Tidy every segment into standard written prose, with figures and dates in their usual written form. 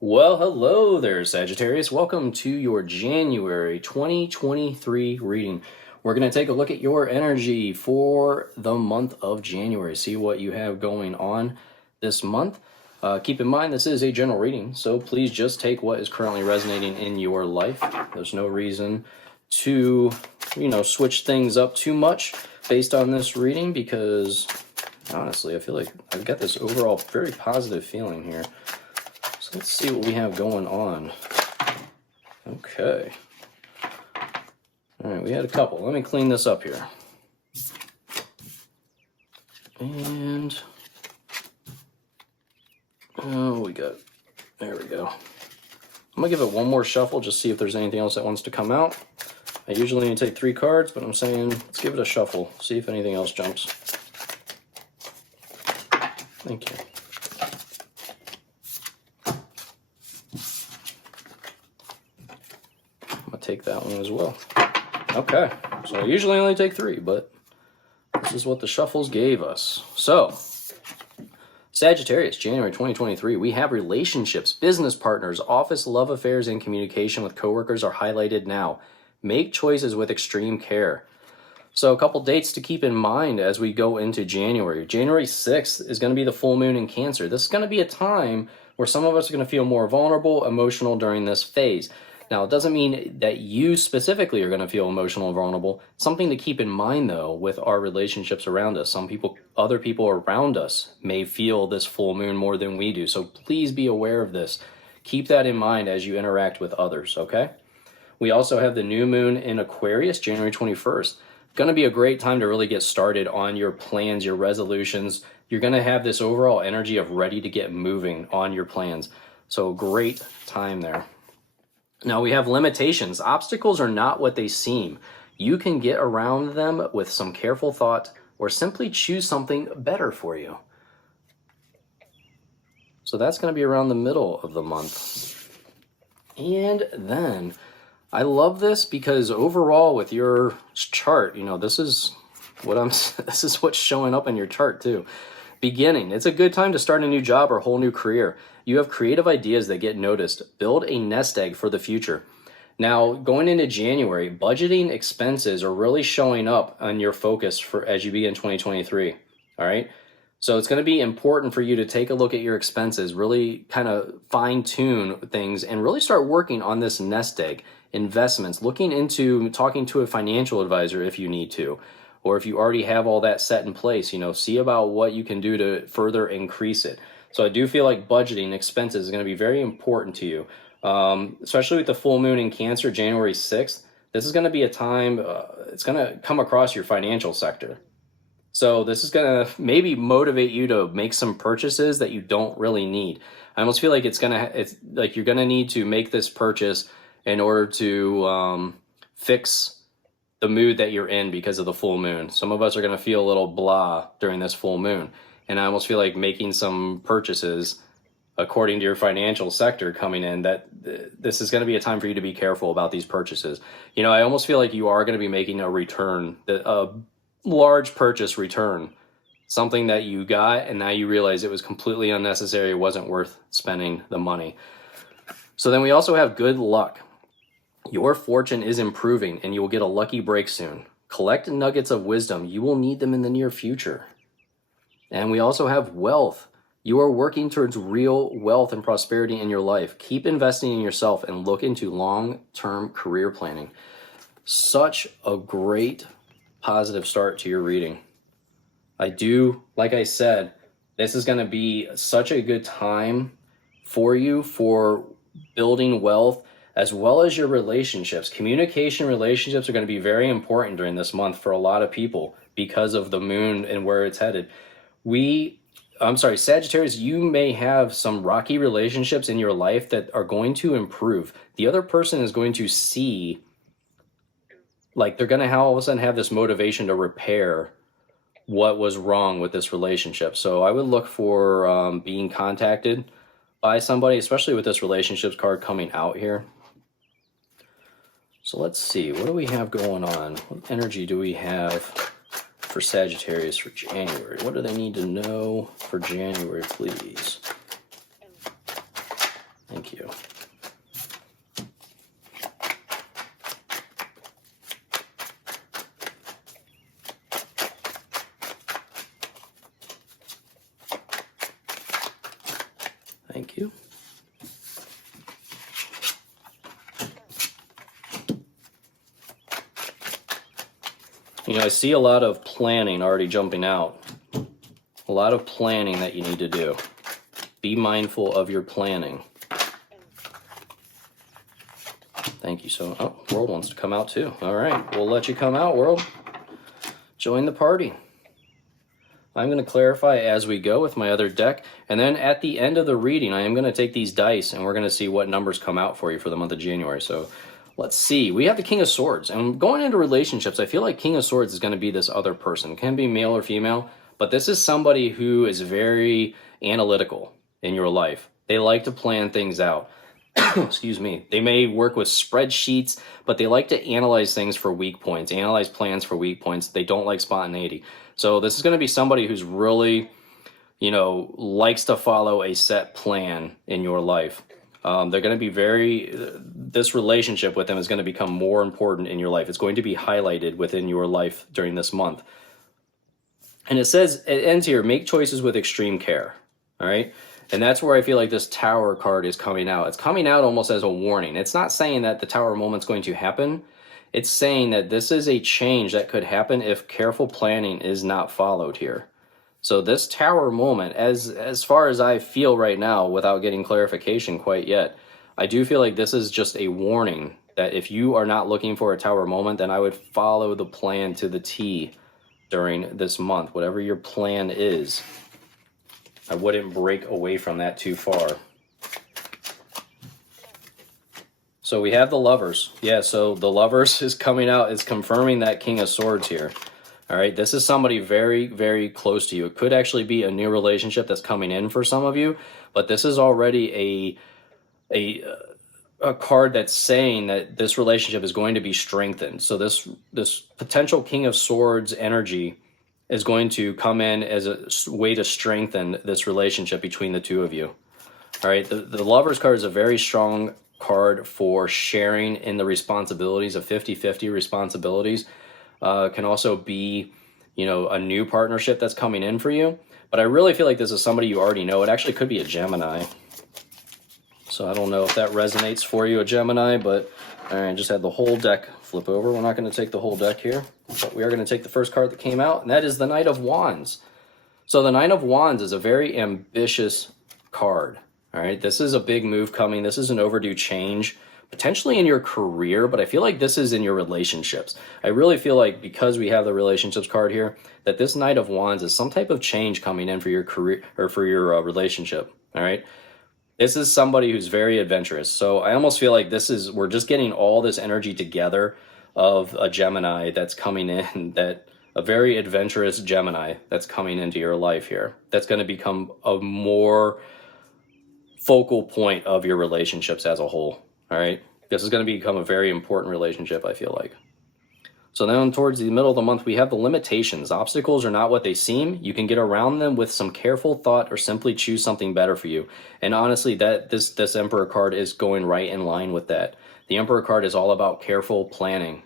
Well, hello there, Sagittarius. Welcome to your January 2023 reading. We're going to take a look at your energy for the month of January, see what you have going on this month. Keep in mind, this is a general reading, so please just take what is currently resonating in your life. There's no reason to, switch things up too much based on this reading because, honestly, I feel like I've got this overall very positive feeling here. So let's see what we have going on. Okay. All right, we had a couple. Let me clean this up here. And, there we go. I'm gonna give it one more shuffle, just see if there's anything else that wants to come out. I usually only take 3 cards, but I'm saying let's give it a shuffle, see if anything else jumps. Thank you. Take that one as well. Okay, so I usually only take 3, but this is what the shuffles gave us. So, Sagittarius, January 2023, we have relationships, business partners, office, love affairs, and communication with coworkers are highlighted now. Make choices with extreme care. So a couple dates to keep in mind as we go into January. January 6th is going to be the full moon in Cancer. This is going to be a time where some of us are going to feel more vulnerable, emotional during this phase. Now, it doesn't mean that you specifically are going to feel emotional and vulnerable. Something to keep in mind, though, with our relationships around us. Other people around us may feel this full moon more than we do. So please be aware of this. Keep that in mind as you interact with others, okay? We also have the new moon in Aquarius, January 21st. Going to be a great time to really get started on your plans, your resolutions. You're going to have this overall energy of ready to get moving on your plans. So great time there. Now we have limitations. Obstacles are not what they seem. You can get around them with some careful thought or simply choose something better for you. So that's going to be around the middle of the month. And then I love this because overall with your chart, this is what's showing up in your chart too. Beginning. It's a good time to start a new job or whole new career. You have creative ideas that get noticed. Build a nest egg for the future. Now, going into January, budgeting expenses are really showing up on your focus as you begin 2023. All right. So it's going to be important for you to take a look at your expenses, really kind of fine tune things and really start working on this nest egg investments, looking into talking to a financial advisor if you need to. Or if you already have all that set in place, see about what you can do to further increase it. So I do feel like budgeting expenses is going to be very important to you, especially with the full moon in Cancer, January 6th. This is going to be a time, it's going to come across your financial sector. So this is going to maybe motivate you to make some purchases that you don't really need. I almost feel like it's like you're going to need to make this purchase in order to fix the mood that you're in because of the full moon. Some of us are going to feel a little blah during this full moon. And I almost feel like making some purchases according to your financial sector coming in, that this is going to be a time for you to be careful about these purchases. I almost feel like you are going to be making a return, a large purchase return, something that you got and now you realize it was completely unnecessary. It wasn't worth spending the money. So then we also have good luck. Your fortune is improving and you will get a lucky break soon. Collect nuggets of wisdom. You will need them in the near future. And we also have wealth. You are working towards real wealth and prosperity in your life. Keep investing in yourself and look into long-term career planning. Such a great positive start to your reading. Like I said, this is going to be such a good time for you for building wealth, as well as your relationships. Communication relationships are going to be very important during this month for a lot of people because of the moon and where it's headed. Sagittarius, you may have some rocky relationships in your life that are going to improve. The other person is going to see, like they're going to all of a sudden have this motivation to repair what was wrong with this relationship. So I would look for being contacted by somebody, especially with this relationships card coming out here. So let's see, what do we have going on? What energy do we have for Sagittarius for January? What do they need to know for January, please? Thank Thank you. Thank you. You know, I see a lot of planning already jumping out. A lot of planning that you need to do. Be mindful of your planning. Thank you. So, oh, World wants to come out too. All right, we'll let you come out, World. Join the party. I'm going to clarify as we go with my other deck. And then at the end of the reading, I am going to take these dice and we're going to see what numbers come out for you for the month of January. So let's see. We have the King of Swords. And going into relationships, I feel like King of Swords is going to be this other person. It can be male or female, but this is somebody who is very analytical in your life. They like to plan things out. Excuse me. They may work with spreadsheets, but they like to analyze things for weak points, analyze plans for weak points. They don't like spontaneity. So this is going to be somebody who's really, you know, likes to follow a set plan in your life. They're going to be this relationship with them is going to become more important in your life. It's going to be highlighted within your life during this month. And it ends here, make choices with extreme care. All right. And that's where I feel like this Tower card is coming out. It's coming out almost as a warning. It's not saying that the Tower moment's going to happen. It's saying that this is a change that could happen if careful planning is not followed here. So this Tower moment, as far as I feel right now, without getting clarification quite yet, I do feel like this is just a warning that if you are not looking for a Tower moment, then I would follow the plan to the T during this month. Whatever your plan is, I wouldn't break away from that too far. So we have the Lovers. Yeah, so the Lovers is coming out, is confirming that King of Swords here. All right, this is somebody very, very close to you. It could actually be a new relationship that's coming in for some of you, but this is already a card that's saying that this relationship is going to be strengthened. So this potential King of Swords energy is going to come in as a way to strengthen this relationship between the two of you. All right, the Lovers card is a very strong card for sharing in the responsibilities of 50-50 responsibilities. Can also be, you know, a new partnership that's coming in for you. But I really feel like this is somebody you already know. It actually could be a Gemini. So I don't know if that resonates for you, a Gemini, but all right, just had the whole deck flip over. We're not going to take the whole deck here, but we are going to take the first card that came out, and that is the Knight of Wands. So the Knight of Wands is a very ambitious card. All right, this is a big move coming. This is an overdue change, potentially in your career, but I feel like this is in your relationships. I really feel like because we have the relationships card here, that this Knight of Wands is some type of change coming in for your career or for your relationship. All right. This is somebody who's very adventurous. So I almost feel like we're just getting all this energy together of a Gemini that's coming in, a very adventurous Gemini that's coming into your life here. That's going to become a more focal point of your relationships as a whole. All right. This is going to become a very important relationship, I feel like. So then towards the middle of the month, we have the limitations. Obstacles are not what they seem. You can get around them with some careful thought or simply choose something better for you. And honestly, this Emperor card is going right in line with that. The Emperor card is all about careful planning,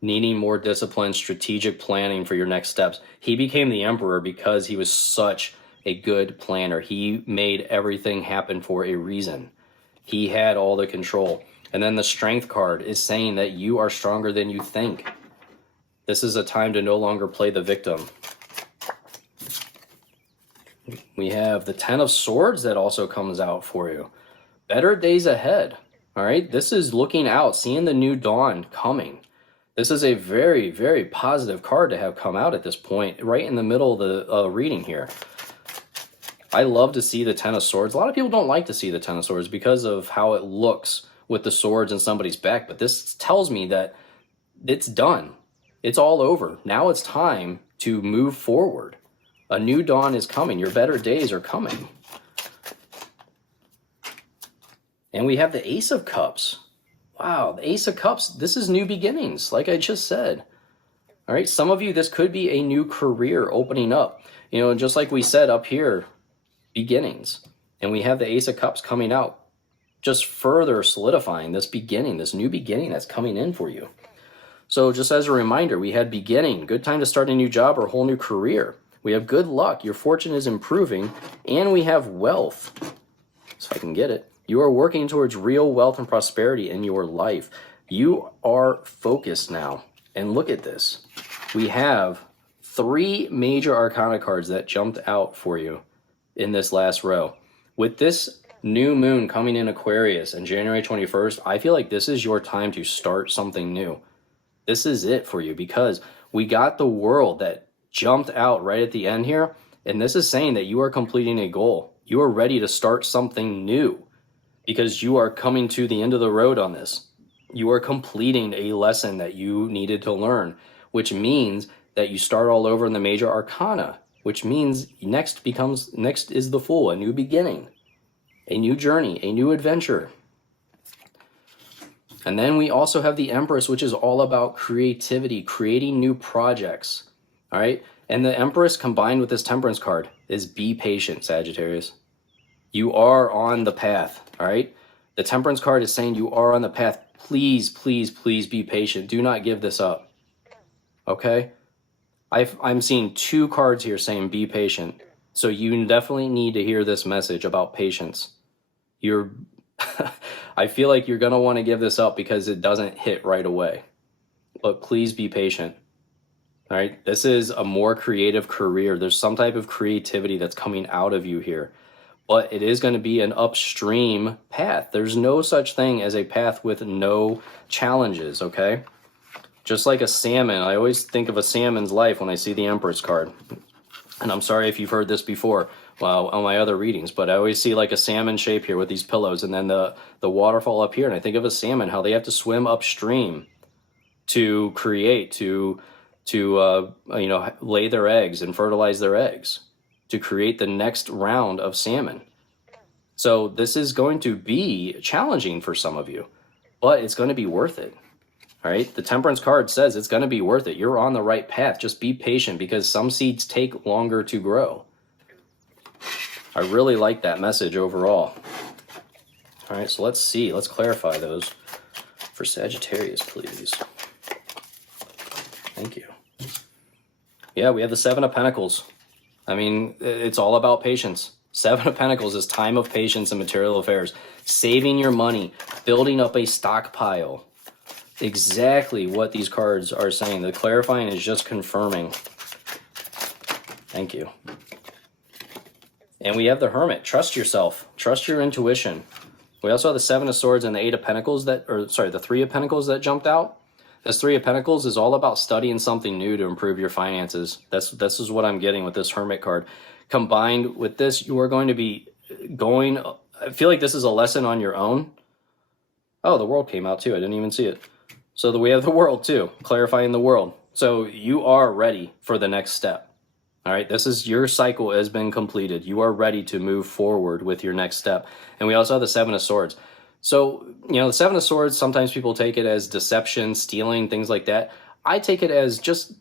needing more discipline, strategic planning for your next steps. He became the Emperor because he was such a good planner. He made everything happen for a reason. He had all the control. And then the Strength card is saying that you are stronger than you think. This is a time to no longer play the victim. We have the Ten of Swords that also comes out for you. Better days ahead. All right, this is looking out, seeing the new dawn coming. This is a very, very positive card to have come out at this point, right in the middle of the reading here. I love to see the Ten of Swords. A lot of people don't like to see the Ten of Swords because of how it looks with the swords in somebody's back, but this tells me that it's done. It's all over. Now it's time to move forward. A new dawn is coming. Your better days are coming. And we have the Ace of Cups. Wow, the Ace of Cups. This is new beginnings, like I just said. All right, some of you, this could be a new career opening up. You know, and just like we said up here, beginnings. And we have the Ace of Cups coming out. just further solidifying this beginning, this new beginning that's coming in for you. So just as a reminder, we had beginning, good time to start a new job or a whole new career. We have good luck, your fortune is improving, and we have wealth. So if I can get it, you are working towards real wealth and prosperity in your life. You are focused now. And look at this. We have 3 major arcana cards that jumped out for you in this last row. With this new moon coming in Aquarius on January 21st, I feel like this is your time to start something new. This is it for you, because we got the World that jumped out right at the end here. And this is saying that you are completing a goal. You are ready to start something new because you are coming to the end of the road on this. You are completing a lesson that you needed to learn, which means that you start all over in the major arcana, which means next is the Fool, a new beginning, a new journey, a new adventure. And then we also have the Empress, which is all about creativity, creating new projects. All right. And the Empress combined with this Temperance card is be patient, Sagittarius. You are on the path. All right. The Temperance card is saying you are on the path. Please, please, please be patient. Do not give this up. Okay. I'm seeing 2 cards here saying be patient. So you definitely need to hear this message about patience. I feel like you're going to want to give this up because it doesn't hit right away. But please be patient. All right. This is a more creative career. There's some type of creativity that's coming out of you here. But it is going to be an upstream path. There's no such thing as a path with no challenges, okay? Just like a salmon. I always think of a salmon's life when I see the Empress card. And I'm sorry if you've heard this before on my other readings, but I always see like a salmon shape here with these pillows and then the waterfall up here. And I think of a salmon, how they have to swim upstream to create, to lay their eggs and fertilize their eggs, to create the next round of salmon. So this is going to be challenging for some of you, but it's going to be worth it. All right. The Temperance card says it's going to be worth it. You're on the right path. Just be patient because some seeds take longer to grow. I really like that message overall. All right. So let's see. Let's clarify those for Sagittarius, please. Thank you. Yeah, we have the 7 of Pentacles. I mean, it's all about patience. 7 of Pentacles is time of patience in material affairs. Saving your money, building up a stockpile. Exactly what these cards are saying. The clarifying is just confirming. Thank you. And we have the Hermit. Trust yourself. Trust your intuition. We also have the 7 of Swords and the 8 of Pentacles the 3 of Pentacles that jumped out. This 3 of Pentacles is all about studying something new to improve your finances. This is what I'm getting with this Hermit card. Combined with this, you are going to be going... I feel like this is a lesson on your own. Oh, the World came out too. I didn't even see it. So we have the World too, clarifying the World. So you are ready for the next step. All right, this is your cycle has been completed. You are ready to move forward with your next step. And we also have the 7 of Swords. So, the 7 of Swords, sometimes people take it as deception, stealing, things like that. I take it as just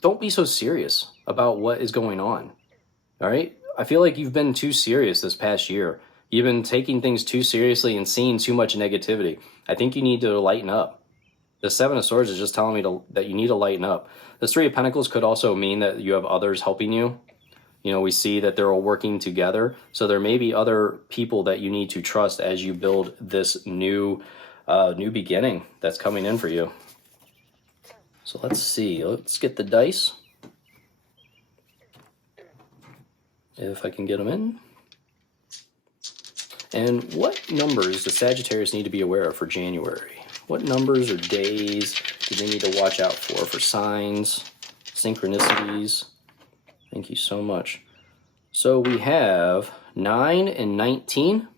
don't be so serious about what is going on. All right? I feel like you've been too serious this past year. You've been taking things too seriously and seeing too much negativity. I think you need to lighten up. The 7 of Swords is just telling me that you need to lighten up. The 3 of Pentacles could also mean that you have others helping you. We see that they're all working together. So there may be other people that you need to trust as you build this new beginning that's coming in for you. So let's see. Let's get the dice. If I can get them in. And what numbers does Sagittarius need to be aware of for January? What numbers or days do they need to watch out for signs, synchronicities? Thank you so much. So we have 9 and 19,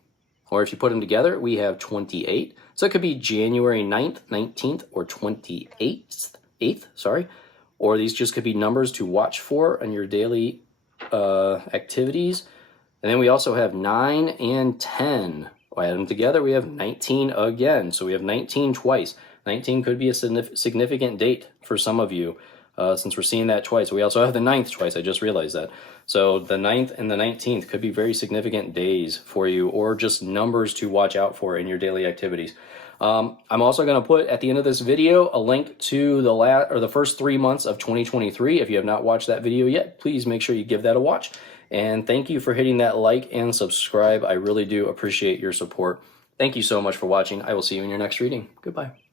or if you put them together, we have 28. So it could be January 9th, 19th, or 8th, or these just could be numbers to watch for on your daily activities. And then we also have 9 and 10. We'll add them together, we have 19 again. So we have 19 twice. 19 could be a significant date for some of you. since we're seeing that twice. We also have the 9th twice. I just realized that. So the 9th and the 19th could be very significant days for you, or just numbers to watch out for in your daily activities. I'm also going to put at the end of this video a link to the first 3 months of 2023. If you have not watched that video yet, please make sure you give that a watch. And thank you for hitting that like and subscribe. I really do appreciate your support. Thank you so much for watching. I will see you in your next reading. Goodbye.